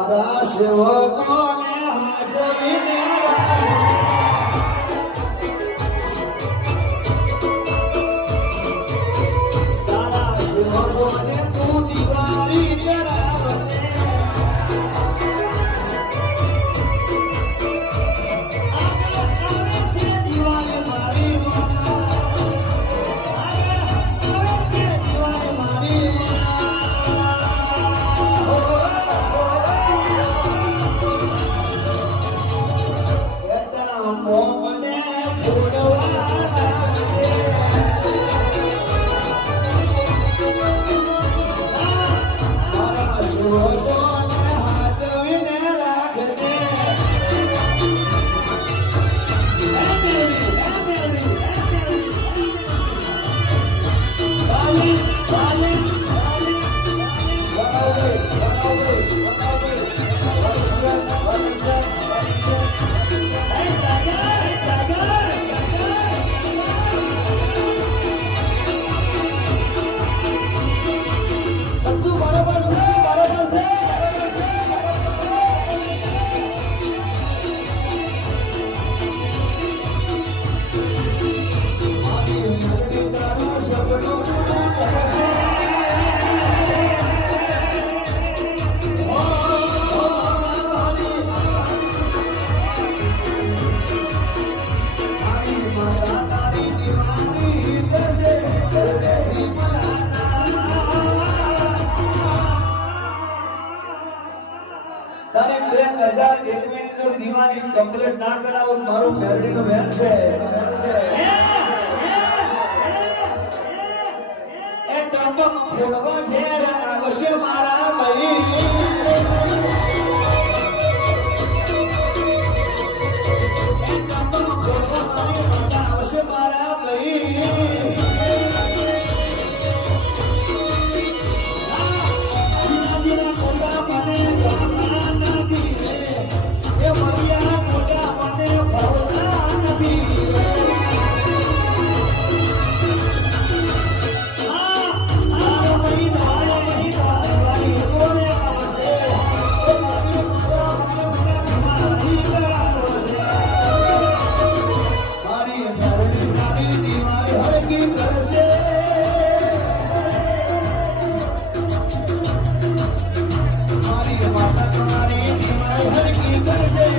તારા સેવકોને હાજરીને તારા સેવકોને તું દિવાળી કરાવજે દિવાળી મારી દીવાની કમ્પ્લીટ ના કરાવો મારું મેરડી નો વેર છે એ ટંબક ફોડવા ઘેર આવશે મારા ભાઈ એ ટંબક ફોડવા આવશે મારા ભાઈ મારી માતા તમારી દિવાળી હરકી કરશે